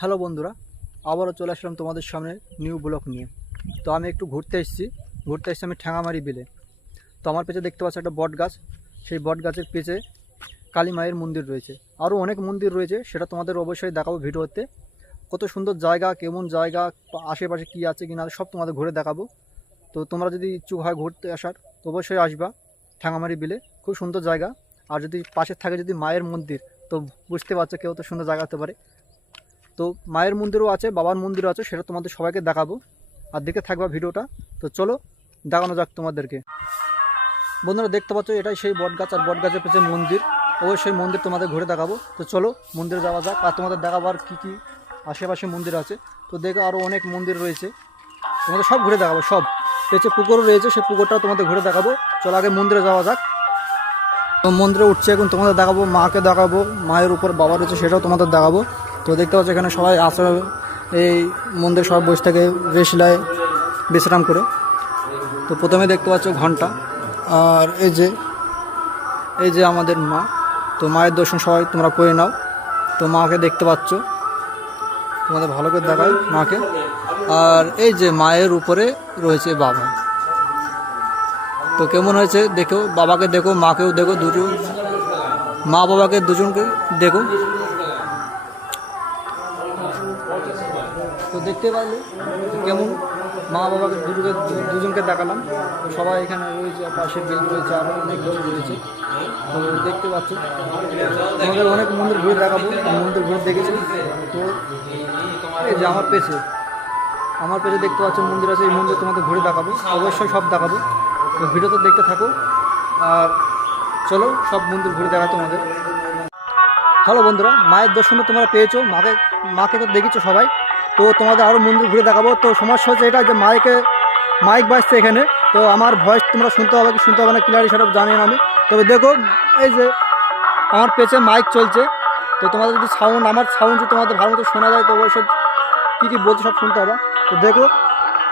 Hello বন্ধুরা, আবারও চলে আসলাম তোমাদের সামনে নিউ ব্লগ নিয়ে। তো আমি একটু ঘুরতে এসেছি আমি ঠ্যাঙামারি বিলে। তো আমার পেছনে দেখতে পাচ্ছি একটা বট গাছ। সেই বট গাছের পেছনে কালী মায়ের মন্দির রয়েছে, আরও অনেক মন্দির রয়েছে, সেটা তোমাদের অবশ্যই দেখাবো ভিডিওতে। কত সুন্দর জায়গা, কেমন জায়গা, আশেপাশে কী আছে কি না সব তোমাদের ঘুরে দেখাবো। তো তোমরা যদি ইচ্ছুক হয় ঘুরতে আসার তো অবশ্যই আসবা ঠ্যাঙামারি বিলে, খুব সুন্দর জায়গা। আর যদি পাশে থাকে যদি মায়ের মন্দির, তো বুঝতে পারছো কেউ তো সুন্দর জায়গা হতে পারে। তো মায়ের মন্দিরও আছে, বাবার মন্দিরও আছে, সেটা তোমাদের সবাইকে দেখাবো। আর দেখে থাকবা ভিডিওটা। তো চলো দেখানো যাক তোমাদেরকে। বন্ধুরা দেখতে পাচ্ছ এটাই সেই বটগাছ, আর বটগাছের পেছনে মন্দির। অবশ্যই মন্দির তোমাদের ঘুরে দেখাবো। তো চলো মন্দিরে যাওয়া যাক, আর তোমাদের দেখাবার কী কী আশেপাশে মন্দির আছে। তো দেখো আরও অনেক মন্দির রয়েছে, তোমাদের সব ঘুরে দেখাবো। সব রয়েছে, পুকুরও রয়েছে, সেই পুকুরটাও তোমাদের ঘুরে দেখাবো। চলো আগে মন্দিরে যাওয়া যাক। তো মন্দিরে উঠছে এখন, তোমাদের দেখাবো, মাকে দেখাবো, মায়ের উপর বাবা রয়েছে সেটাও তোমাদের দেখাবো। তো দেখতে পাচ্ছ এখানে সবাই আসে, এই মন্দিরে সবাই বসে থাকে রেশলায় বিশ্রাম করে। তো প্রথমে দেখতে পাচ্ছ ঘন্টা, আর এই যে আমাদের মা। তো মায়ের দর্শন সবাই তোমরা করে নাও। তো মাকে দেখতে পাচ্ছ, তোমাদের ভালো করে দেখাই মাকে। আর এই যে মায়ের উপরে রয়েছে বাবা। তো কেমন হয়েছে দেখো, বাবাকে দেখো, মাকেও দেখো, দুজন মা বাবাকে দুজনকে দেখো। তো দেখতে পারলে কেমন মা বাবাকে দুজনকে দেখালাম। তো সবাই এখানে রয়েছে, পাশে বিল রয়েছে, আরও অনেক কিছু রয়েছে। তো দেখতে পাচ্ছ আমাদের অনেক মন্দির ঘুরে দেখাবো, মন্দির ঘুরে দেখেছি। তো এই যে আমার পেছে দেখতে পাচ্ছ মন্দির আছে, এই মন্দির তোমাদের ঘুরে দেখাবো, অবশ্যই সব দেখাবো। তো ভিডিওতে দেখতে থাকো, আর চলো সব মন্দির ঘুরে দেখা তোমাদের। হ্যালো বন্ধুরা, মায়ের দর্শন তোমরা পেয়েছো, মাকে তো দেখেছো সবাই। তো তোমাদের আরও মন্দির ঘুরে দেখাবো। তো সমস্যা হচ্ছে এটা যে মাইক বাজছে এখানে। তো আমার ভয়েস তোমরা শুনতে হবে কি শুনতে হবে না ক্লিয়ারলি সেটা জানি না আমি। তবে দেখো এই যে আমার পেছে মাইক চলছে। তো তোমাদের যদি আমার সাউন্ড যদি তোমাদের ভালো মতো শোনা যায় তো অবশ্যই কী কী বলছে সব শুনতে হবে। তো দেখো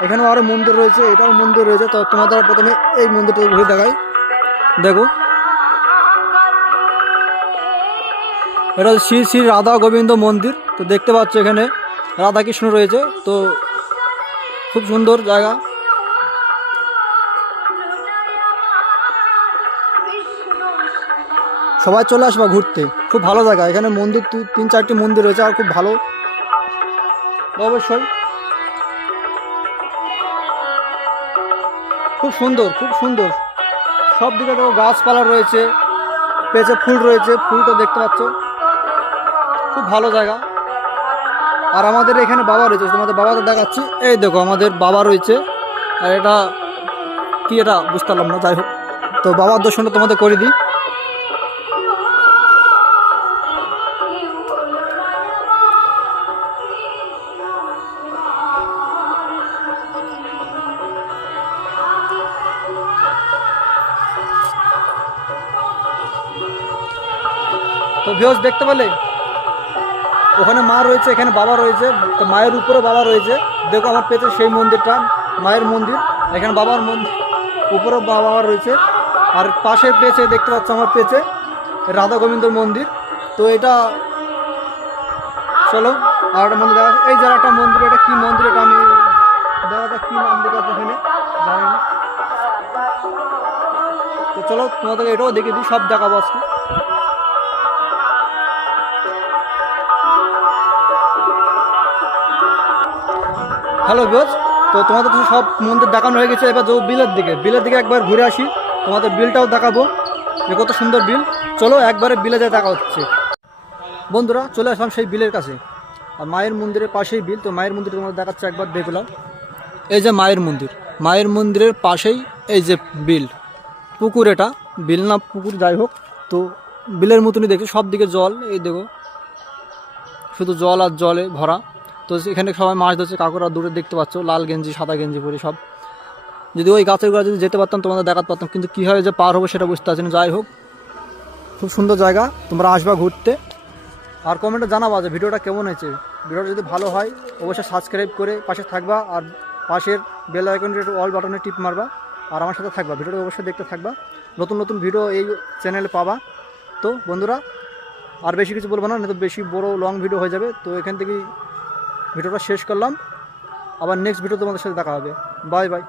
এখানেও আরও মন্দির রয়েছে, এটাও মন্দির রয়েছে। তো তোমাদের প্রথমে এই মন্দিরটা ঘুরে দেখাই। দেখো এটা শ্রী শ্রী রাধা গোবিন্দ মন্দির। তো দেখতে পাচ্ছ এখানে রাধা কৃষ্ণ রয়েছে। তো খুব সুন্দর জায়গা। সবাই চলে আসবা ঘুরতে, খুব ভালো জায়গা। এখানে মন্দির 3-4টি মন্দির রয়েছে, আর খুব ভালো অবশ্যই খুব সুন্দর। সব দিকে দেখো গাছপালা রয়েছে, পেঁচে ফুল রয়েছে, ফুলটা দেখতে পাচ্ছ, খুব ভালো জায়গা। আর আমাদের এখানে বাবা রয়েছে, তোমাদের বাবাকে দেখাচ্ছি। এই দেখো আমাদের বাবা রয়েছে, আর এটা কি এটা বুঝতে পারলাম না, যাই হোক। তো বাবার দর্শনটা তোমাদের করে দিই। তো ভিউয়ার্স দেখতে পেলে ওখানে মা রয়েছে, এখানে বাবা রয়েছে। তো মায়ের উপরে বাবা রয়েছে, দেখো আমার পেছে সেই মন্দিরটা মায়ের মন্দির, এখানে বাবার মন্দির উপরে বাবা রয়েছে। আর পাশে পেছে দেখতে পাচ্ছ আমার পেছে রাধা গোবিন্দর মন্দির। তো এটা চলো আর একটা মন্দির দেখা, এই যারা একটা মন্দির, এটা কি মন্দির এটা আমি দেখা যাক কী নাম দেখা এখানে জানি না। তো চলো তোমাদেরকে এটাও দেখে দিই, সব দেখাবো আজকে। হ্যালো ভিউয়ার্স, তো তোমাদের তো সব মন্দির দেখানো হয়ে গেছে। এবার যাবো বিলের দিকে একবার ঘুরে আসি, তোমাদের বিলটাও দেখাবো যে কত সুন্দর বিল। চলো একবারে বিলে যা দেখা হচ্ছে। বন্ধুরা চলে আসলাম সেই বিলের কাছে, আর মায়ের মন্দিরের পাশেই বিল। তো মায়ের মন্দির তোমাদের দেখাচ্ছে, একবার দেখলাম। এই যে মায়ের মন্দিরের পাশেই এই যে বিল, পুকুর, এটা বিল না পুকুর যাই হোক। তো বিলের মতনই দেখছি, সব দিকে জল, এই দেখো শুধু জল আর জলে ভরা। তো এখানে সবাই মাছ ধরছে, কাকুরা দূরে দেখতে পাচ্ছ লাল গেঞ্জি সাদা গেঞ্জি পরে সব। যদি ওই গাছের গোড়া যদি যেতে পারতাম তোমাদের দেখাতে পারতাম, কিন্তু কীভাবে যে পার হবো সেটা বুঝতে পারছি না। যাই হোক খুব সুন্দর জায়গা, তোমরা আসবা ঘুরতে। আর কমেন্টে জানাবা যে ভিডিওটা কেমন হয়েছে। ভিডিওটা যদি ভালো হয় অবশ্যই সাবস্ক্রাইব করে পাশে থাকবা, আর পাশের বেল আইকনটি অল বাটনে টিপ মারবা, আর আমার সাথে থাকবা। ভিডিওটা অবশ্যই দেখতে থাকবা, নতুন ভিডিও এই চ্যানেলে পাবা। তো বন্ধুরা আর বেশি কিছু বলবো না, তো বেশি বড় লং ভিডিও হয়ে যাবে। তো এখান থেকেই ভিডিওটা শেষ করলাম। আবার নেক্সট ভিডিও তোমাদের সাথে দেখা হবে। Bye bye.